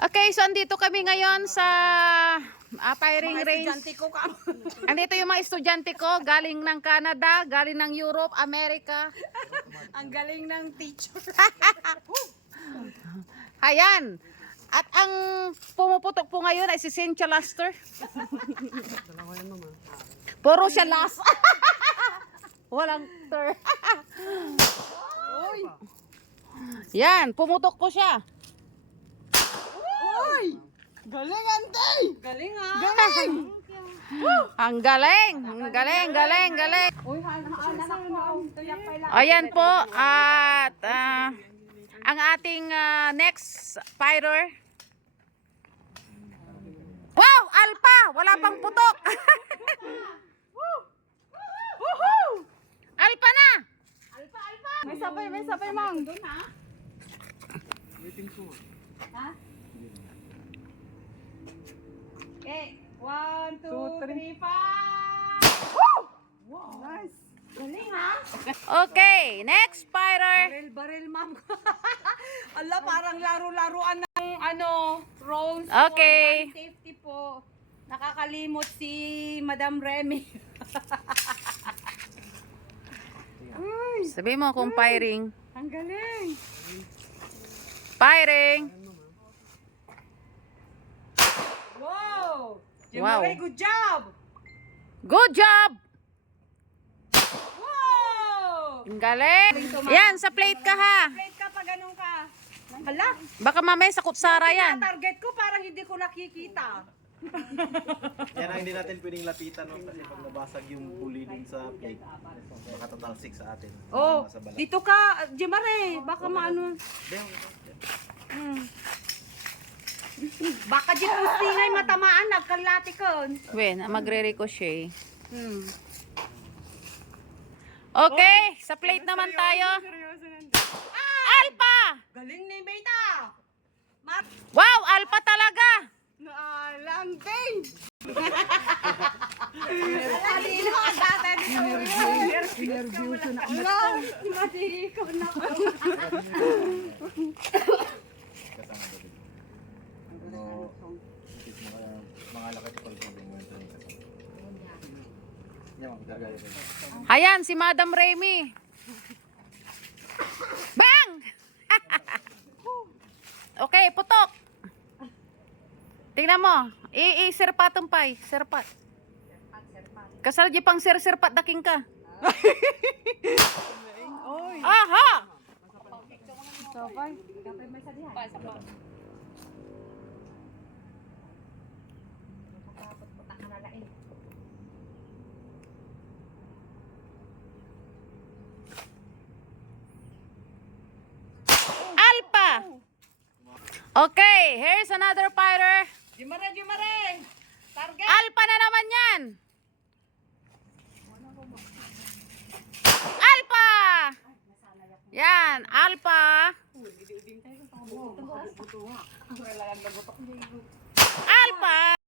Okay, so andito kami ngayon sa firing range. Andito yung mga estudyante ko, galing ng Canada, galing ng Europe, America. Ang galing ng teacher. Ayan. At ang pumuputok po ngayon ay si Cynthia Laster. Puro siya last. Walang ter. Yan, pumutok po siya. Uy! Galing, ante! Galing, ha? Galing! Ang galing! Ang galing, galing, galing. Uy, anak ko. Ayan po, at ang ating next fighter. Wow! Alpha! Wala pang putok! Alpha na! May sabay, mang. Okay, 1, 2, 3, 5! Wow! Nice! Galing, ha? Okay, next fighter. Baril, ma'am. Ala, parang laro-laruan ng roles. Okay. For gun safety po. Nakakalimot si Madam Remy. Sabi mo kung firing. Ang galing. Firing. Wow! Wow. Jemaray, good job! Good job! Wow! Ang galing. Yan, sa plate ka ha. Plate ka pa, ganun ka. Hala, Baka mamaya sa kutsara yan. target ko parang hindi ko nakikita. Yan ang hindi natin pwedeng lapitan, no? Kasi pag nabasag yung pulley dun sa plate, baka tatalsik sa atin. Oh, Sa balat. dito ka, Jemaray, baka maano. Baka di pustingay matamaan, nagkalati ko. Wen, magre-ricochet. Okay, sa plate naman tayo. Alpha! Galing ni Beta. Wow, alpha talaga. Naalanting! Alino ka dati dito. Wala, mati ko na ko. Mga lakad ko pag Ayan, si Madam Remy. Bang! Okay, putok. Tingnan mo. I-serpatong pay. Serpat. Kasal di pang serpat daking ka. Aha! Alpha! Okay, here's another fighter. Jemaray! Target! Alpha na naman yan. Alpha! Yan, Alpha. Alpha.